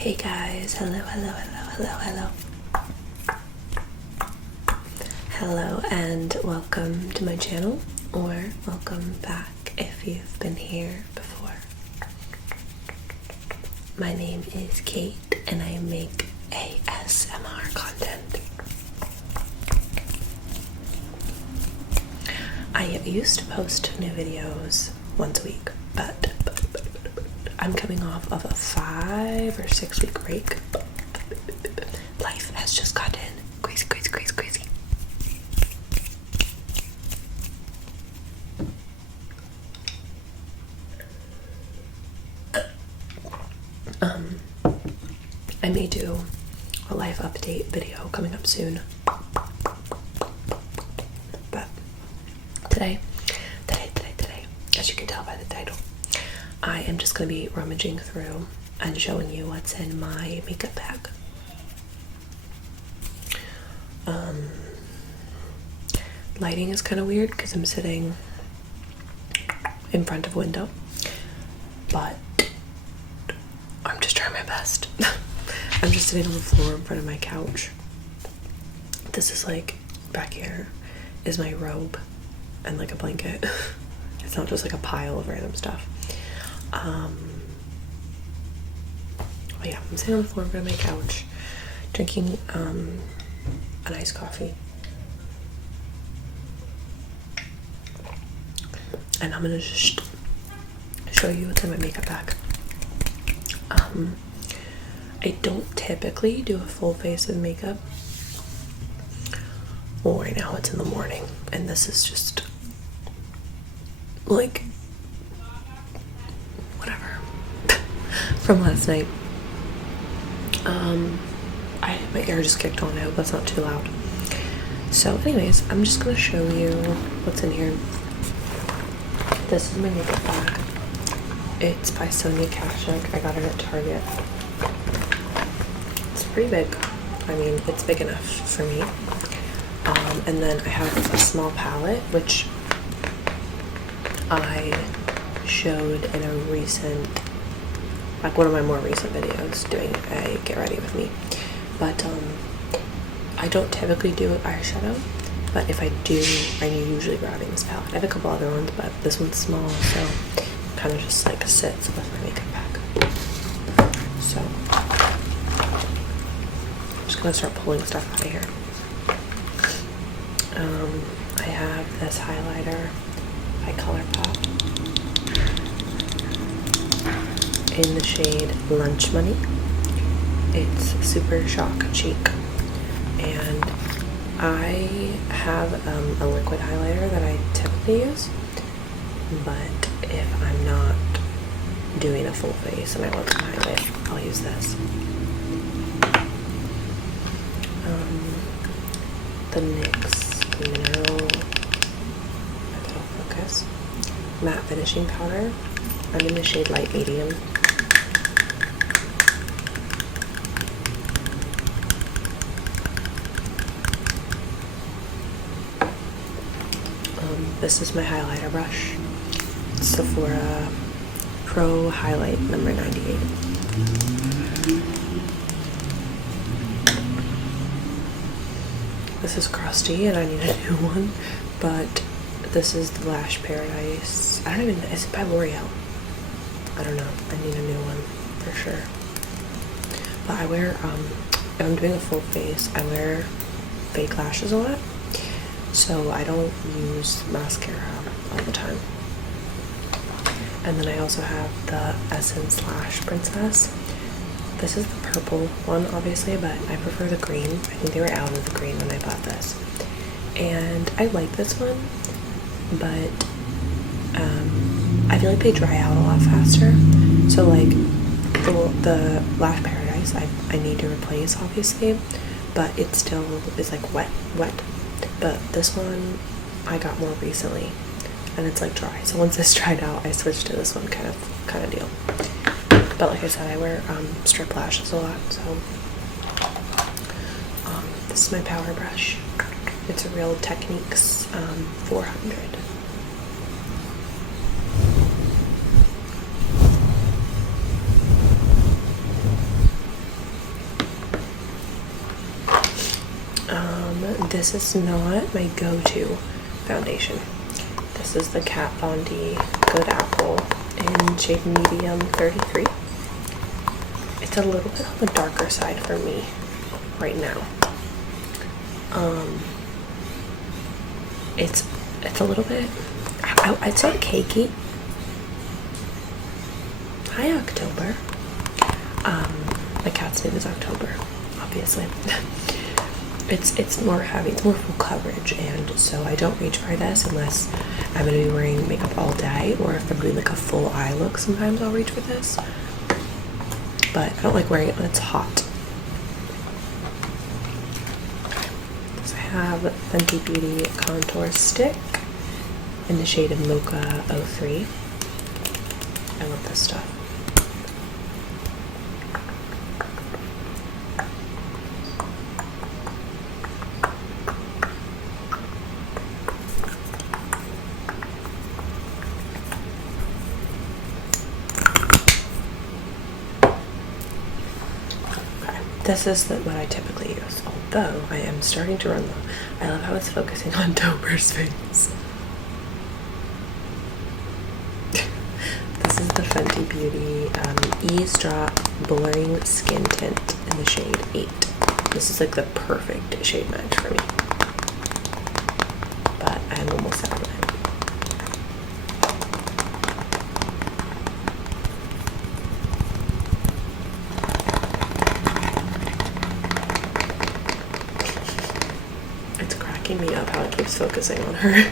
Hey guys, hello, and welcome to my channel, or welcome back if you've been here before. My name is Kate and I make ASMR content. I used to post new videos once a week, but I'm coming off of a 5 or 6 week break. Life has just gotten crazy. I may do a life update video coming up soon, but today, as you can tell by the title, I am just going to be rummaging through and showing you what's in my makeup bag. Lighting is kind of weird because I'm sitting in front of a window, but I'm just trying my best. I'm just sitting on the floor in front of my couch. This is like, back here is my robe and like a blanket. It's not just like a pile of random stuff. Oh yeah, I'm sitting on the floor in front of my couch, drinking an iced coffee. And I'm gonna just show you what's in my makeup bag. I don't typically do a full face of makeup. Well, right now it's in the morning, and this is just like whatever from last night. My ear just kicked on. I hope that's not too loud. So anyways, I'm just gonna show you what's in here. This is my makeup bag. It's by Sonia Kashuk. I got it at Target. It's pretty big. I mean, it's big enough for me. And then I have a small palette, which I showed in a recent, like one of my more recent videos, doing a get ready with me. But I don't typically do eyeshadow, but if I do, I'm usually grabbing this palette. I have a couple other ones, but this one's small, so it kind of just like sits with my makeup bag. So I'm just gonna start pulling stuff out of here. I have this highlighter by ColourPop in the shade Lunch Money. It's Super Shock Cheek, and I have a liquid highlighter that I typically use, but if I'm not doing a full face and I want to highlight, I'll use this. The NYX Mineral, if it'll focus, matte finishing powder. I'm in the shade Light Medium. This is my highlighter brush, Sephora Pro Highlight number 98. This is crusty and I need a new one, but this is the Lash Paradise. I don't even know, is it by L'Oreal? I don't know, I need a new one for sure. But I wear, if I'm doing a full face, I wear fake lashes a lot, so I don't use mascara all the time. And then I also have the Essence Lash Princess. This is the purple one, obviously, but I prefer the green. I think they were out of the green when I bought this. And I like this one, but I feel like they dry out a lot faster. So like the Lash Paradise, I need to replace, obviously, but it still is like wet. But this one I got more recently, and it's like dry. So once this dried out, I switched to this one kind of deal. But like I said, I wear strip lashes a lot, so this is my powder brush. It's a Real Techniques 400. This is not my go-to foundation. This is the Kat Von D Good Apple in shade medium 33. It's a little bit on the darker side for me right now. It's a little bit, I'd say cakey. Hi, October. My cat's name is October, obviously. It's more heavy, it's more full coverage, and so I don't reach for this unless I'm gonna be wearing makeup all day, or if I'm doing like a full eye look, sometimes I'll reach for this. But I don't like wearing it when it's hot. So I have Fenty Beauty Contour Stick in the shade of Mocha 03. I love this stuff. This is what I typically use, although I am starting to run low. I love how it's focusing on Dober's face. This is the Fenty Beauty Eavesdrop Blurring Skin Tint in the shade 8. This is like the perfect shade match for me. But I'm almost out of it. Me up how it keeps focusing on her.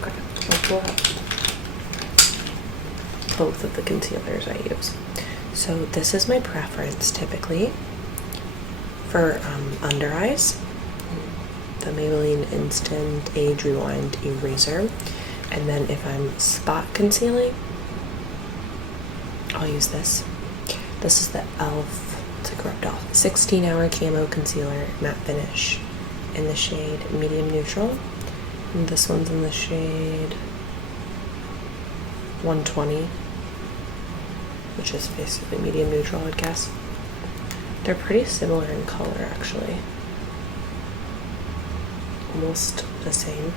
Okay, I'll pull out both of the concealers I use. So this is my preference typically for under eyes. The Maybelline Instant Age Rewind Eraser. And then if I'm spot concealing, I'll use this. This is the e.l.f. It's like rubbed off 16-hour camo concealer matte finish in the shade medium neutral. And this one's in the shade 120, which is basically medium neutral, I guess. They're pretty similar in color, actually. Almost the same.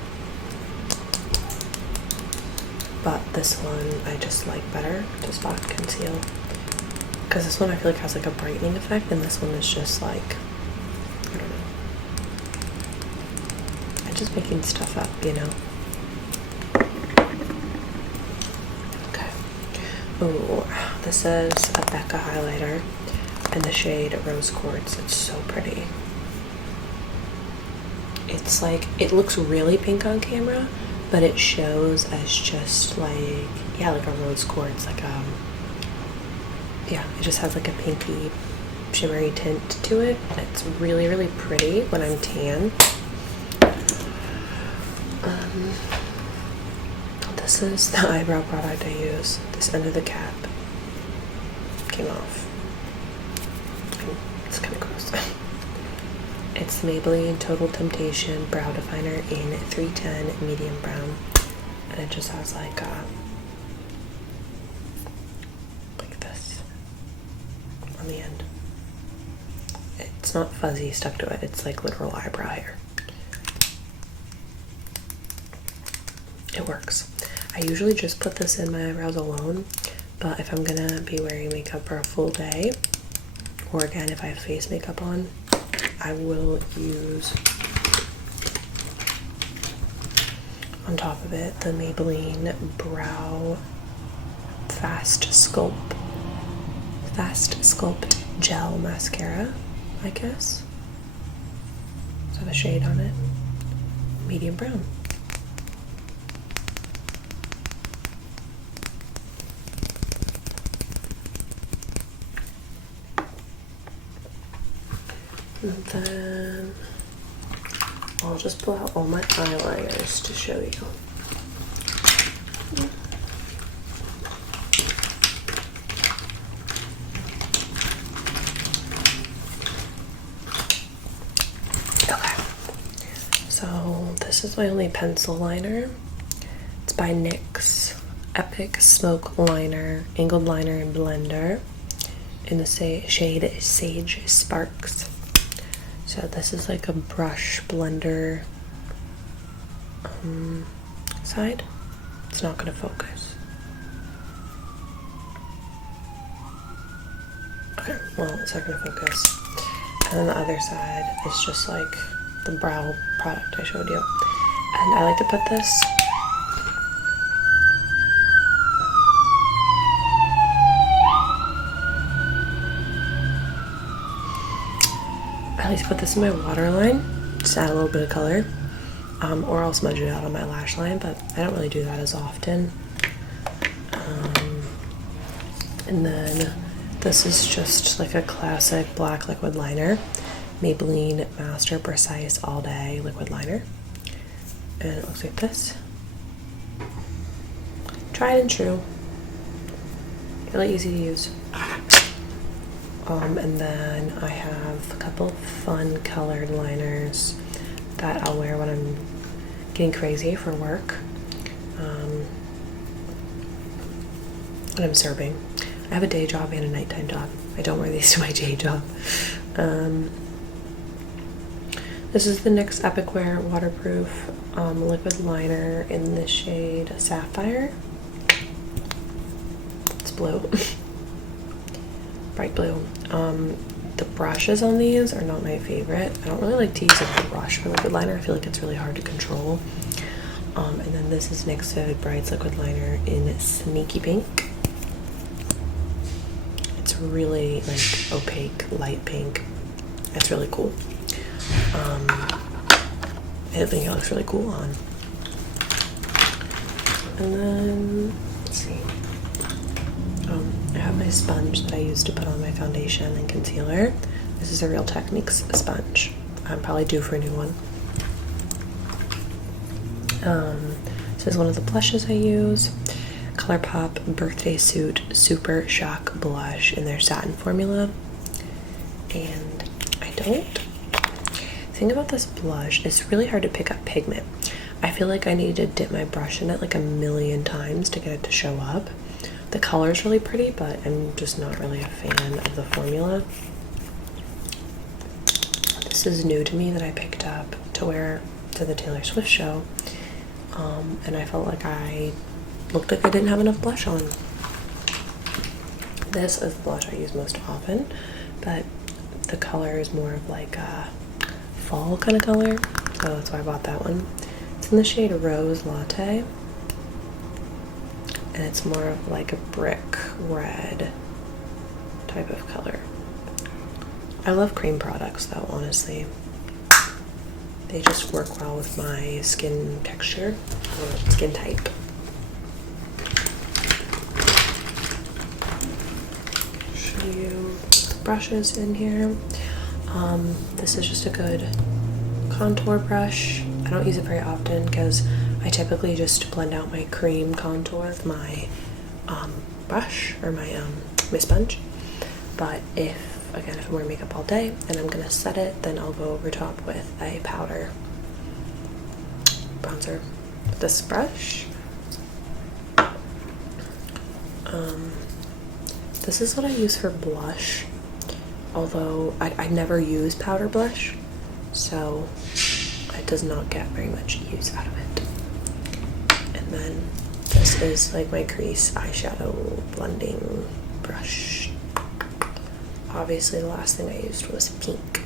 But this one I just like better to spot conceal, because this one I feel like has like a brightening effect, and this one is just like, I don't know, I'm just making stuff up, you know. Okay. Oh, this is a Becca highlighter in the shade Rose Quartz. It's so pretty. It's like, it looks really pink on camera, but it shows as just like, yeah, like a rose quartz, like yeah, it just has like a pinky shimmery tint to it. It's really, really pretty when I'm tan. This is the eyebrow product I use. This end of the cap came off. It's kind of gross. It's Maybelline Total Temptation Brow Definer in 310 Medium Brown. And it just has like this on the end. It's not fuzzy stuck to it. It's like literal eyebrow hair. It works. I usually just put this in my eyebrows alone, but if I'm gonna be wearing makeup for a full day, or again, if I have face makeup on, I will use on top of it the Maybelline Brow Fast Sculpt Gel Mascara, I guess. So the shade on it, medium brown. And then I'll just pull out all my eyeliners to show you. Okay, so this is my only pencil liner. It's by NYX. Epic Smoke Liner, Angled Liner and Blender in the shade Sage Sparks. So this is like a brush blender side. It's not going to focus. Okay, well, it's not going to focus. And then the other side is just like the brow product I showed you. And I like to put this in my waterline, just add a little bit of color, or I'll smudge it out on my lash line, but I don't really do that as often. And then this is just like a classic black liquid liner, Maybelline Master Precise All Day Liquid Liner, and it looks like this. Tried and true, really easy to use. And then I have a couple fun colored liners that I'll wear when I'm getting crazy for work. When I'm serving. I have a day job and a nighttime job. I don't wear these to my day job. This is the NYX Epic Wear Waterproof Liquid Liner in the shade Sapphire. It's blue. Bright blue. The brushes on these are not my favorite. I don't really like to use a brush for liquid liner. I feel like it's really hard to control. And then this is NYX Vivid Brights Liquid Liner in Sneaky Pink. It's really like opaque, light pink. It's really cool. I think it looks really cool on. And then, let's see. I have my sponge that I use to put on my foundation and concealer. This is a Real Techniques sponge. I'm probably due for a new one. This is one of the blushes I use. ColourPop Birthday Suit Super Shock Blush in their satin formula. And the thing about this blush, it's really hard to pick up pigment. I feel like I need to dip my brush in it like a million times to get it to show up. The color is really pretty, but I'm just not really a fan of the formula. This is new to me that I picked up to wear to the Taylor Swift show, and I felt like I looked like I didn't have enough blush on. This is the blush I use most often, but the color is more of like a fall kind of color, so that's why I bought that one. It's in the shade Rose Latte. And it's more of like a brick red type of color. I love cream products though, honestly. They just work well with my skin texture or skin type. Show you the brushes in here. This is just a good contour brush. I don't use it very often because I typically just blend out my cream contour with my brush or my sponge. But if I'm wearing makeup all day and I'm gonna set it, then I'll go over top with a powder bronzer with this brush. This is what I use for blush, although I never use powder blush, so it does not get very much use out of it. And then this is like my crease eyeshadow blending brush. Obviously the last thing I used was pink.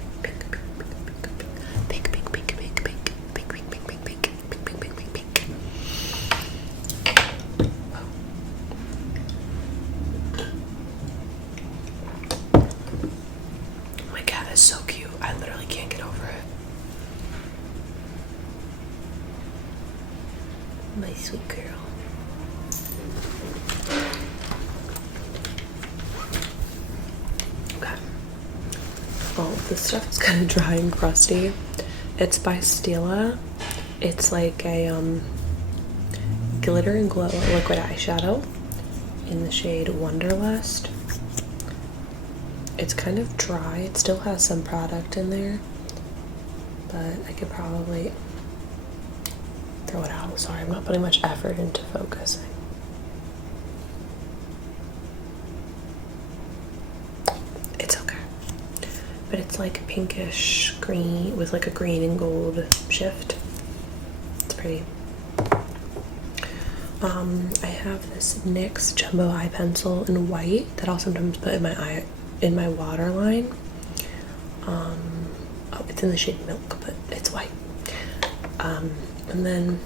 My cat is so cute. I literally can't get over it. My sweet girl. Okay. Well, this stuff is kind of dry and crusty. It's by Stila. It's like a glitter and glow liquid eyeshadow in the shade Wonderlust. It's kind of dry. It still has some product in there, but I could probably throw it out. Sorry, I'm not putting much effort into focusing. but it's like pinkish green with like a green and gold shift. It's pretty. I have this NYX jumbo eye pencil in white that I'll sometimes put in my eye, in my waterline. Oh, it's in the shade Milk, but it's white. And then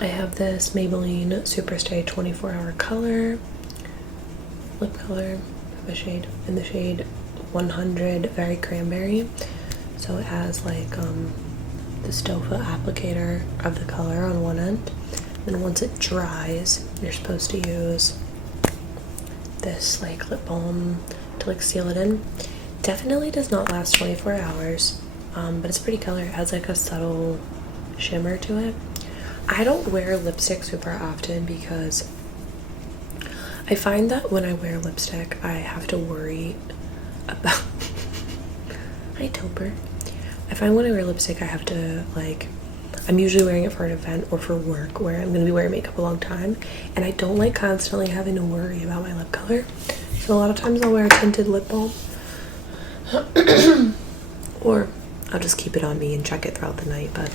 I have this Maybelline Superstay 24-hour color lip color of a shade in the shade 100 Very Cranberry. So it has like the still foot applicator of the color on one end. Then once it dries, you're supposed to use this like lip balm to like seal it in. Definitely does not last 24 hours, but it's a pretty color. It has like a subtle shimmer to it. I don't wear lipstick super often because I find that when I wear lipstick, I have to worry about hi Topper. I find when I wear lipstick, I have to like, I'm usually wearing it for an event or for work where I'm going to be wearing makeup a long time, and I don't like constantly having to worry about my lip color. So a lot of times I'll wear a tinted lip balm or I'll just keep it on me and check it throughout the night. But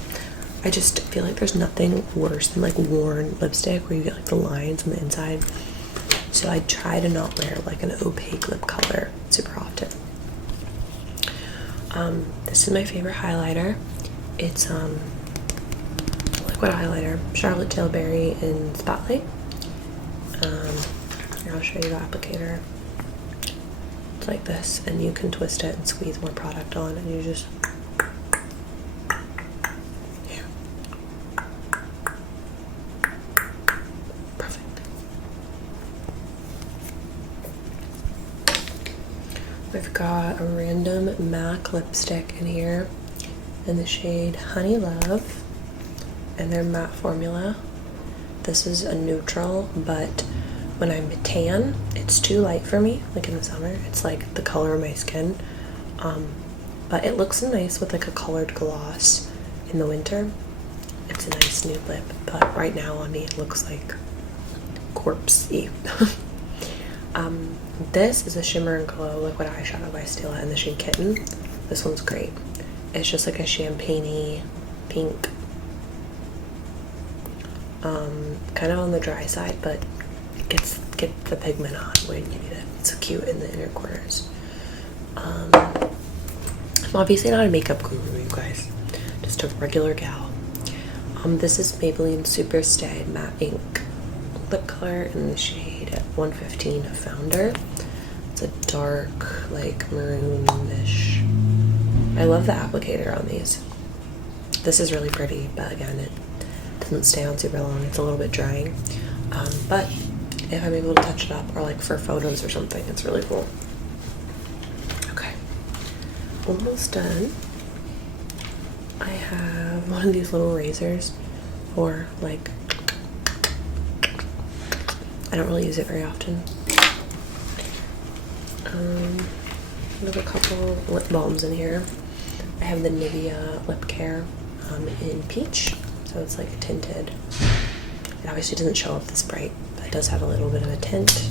I just feel like there's nothing worse than like worn lipstick where you get like the lines on the inside. So I try to not wear like an opaque lip color super often. This is my favorite highlighter. It's liquid highlighter, Charlotte Tilbury in Spotlight. Here, I'll show you the applicator. It's like this, and you can twist it and squeeze more product on, and you just perfect. I've got a random MAC lipstick in here in the shade Honey Love, and their matte formula. This is a neutral, but when I'm tan, it's too light for me, like in the summer. It's like the color of my skin. But it looks nice with like a colored gloss in the winter. It's a nice nude lip, but right now on me it looks like corpse-y. This is a Shimmer and Glow liquid eyeshadow by Stila in the shade Kitten. This one's great. It's just like a champagne-y pink. Kind of on the dry side, but get the pigment on when you need it. It's so cute in the inner corners. I'm obviously not a makeup guru, you guys. Just a regular gal. This is Maybelline Superstay Matte Ink lip color in the shade 115 Founder. It's a dark, like maroonish. I love the applicator on these. This is really pretty, but again, it doesn't stay on super long. It's a little bit drying. But if I'm able to touch it up or like for photos or something, it's really cool. Okay, almost done. I have one of these little razors for like, I don't really use it very often. I have a couple lip balms in here. I have the Nivea Lip Care in Peach, so it's like a tinted. It obviously doesn't show up this bright, but it does have a little bit of a tint.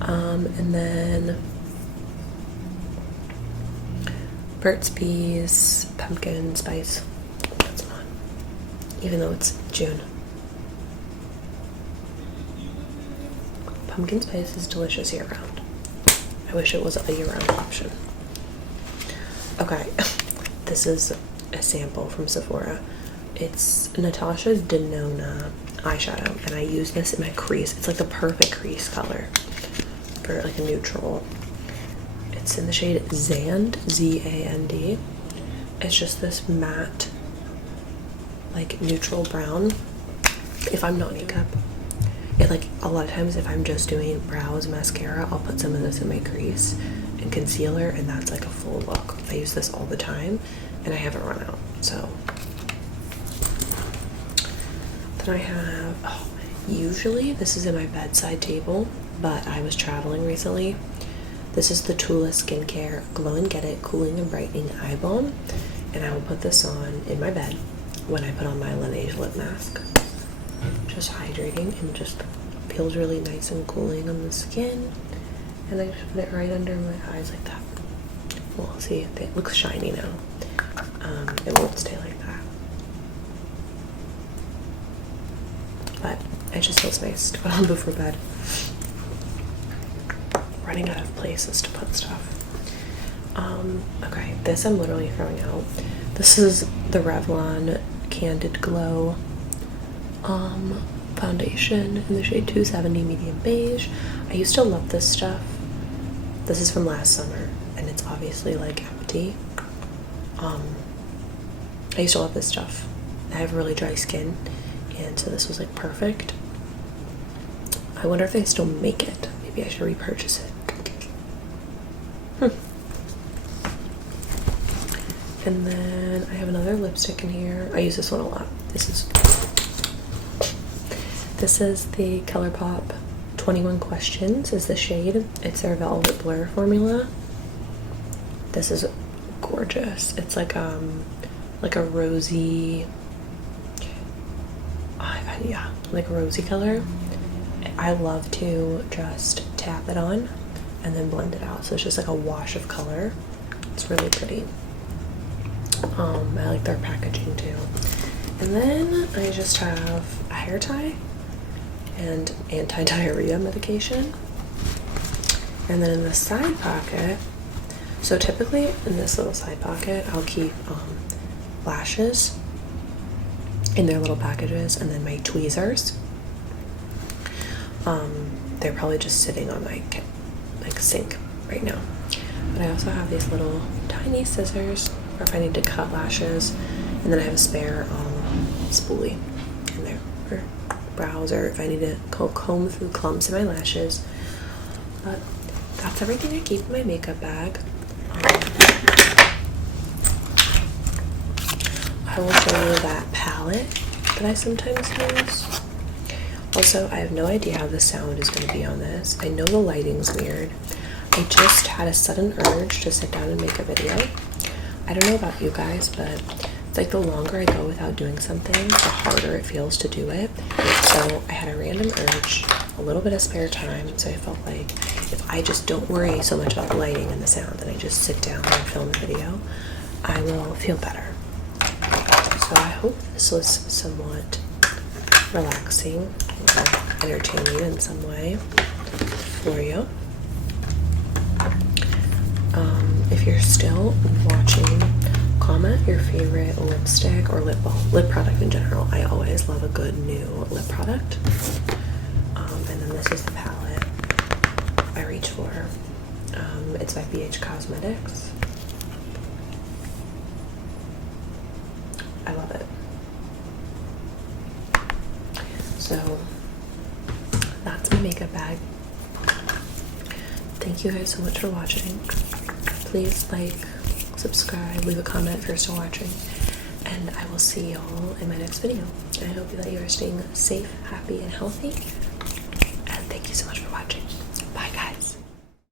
And then Burt's Bees Pumpkin Spice. That's on, even though it's June. Pumpkin spice is delicious year-round. I wish it was a year-round option. Okay, this is a sample from Sephora. It's Natasha Denona eyeshadow, and I use this in my crease. It's like the perfect crease color for like a neutral. It's in the shade Zand, Z-A-N-D. It's just this matte, like neutral brown. If I'm not makeup, it like a lot of times if I'm just doing brows, mascara, I'll put some of this in my crease and concealer, and that's like a full look. I use this all the time, and I haven't run out. So then I have, usually this is in my bedside table, but I was traveling recently. This is the Tula Skincare Glow and Get It Cooling and Brightening Eye Balm, and I will put this on in my bed when I put on my Laneige lip mask. Just hydrating, and just feels really nice and cooling on the skin. and I just put it right under my eyes like that. Well, see, it looks shiny now. It won't stay like that. But it just feels nice to put on before bed. Running out of places to put stuff. Okay, this I'm literally throwing out. This is the Revlon Candid Glow foundation in the shade 270 medium beige. I used to love this stuff. This is from last summer, and it's obviously like empty. I used to love this stuff. I have really dry skin, and so this was like perfect. I wonder if they still make it. Maybe I should repurchase it. And then I have another lipstick in here. I use this one a lot. This is the ColourPop 21 Questions is the shade. It's their Velvet Blur formula. This is gorgeous. It's like a rosy, yeah, like a rosy color. I love to just tap it on and then blend it out. So it's just like a wash of color. It's really pretty. I like their packaging too. And then I just have a hair tie and anti-diarrhea medication. And then in the side pocket, so typically in this little side pocket, I'll keep lashes in their little packages, and then my tweezers. They're probably just sitting on my sink right now. But I also have these little tiny scissors for if I need to cut lashes, and then I have a spare spoolie in there for brows, or if I need to comb through clumps in my lashes. But that's everything I keep in my makeup bag. I will show you that palette that I sometimes use. Also, I have no idea how the sound is going to be on this. I know the lighting's weird. I just had a sudden urge to sit down and make a video. I don't know about you guys, but it's like the longer I go without doing something, the harder it feels to do it. So I had a random urge, a little bit of spare time, so I felt like if I just don't worry so much about the lighting and the sound and I just sit down and film the video, I will feel better. So I hope this was somewhat relaxing or entertaining in some way for you. If you're still watching, comment your favorite lipstick or lip product in general. I always love a good new lip product. And then this is the palette I reach for. It's by BH Cosmetics. I love it. So that's my makeup bag. Thank you guys so much for watching. Please like, subscribe, leave a comment if you're still watching, and I will see y'all in my next video. I hope that you are staying safe, happy, and healthy, and thank you so much for watching. Bye guys.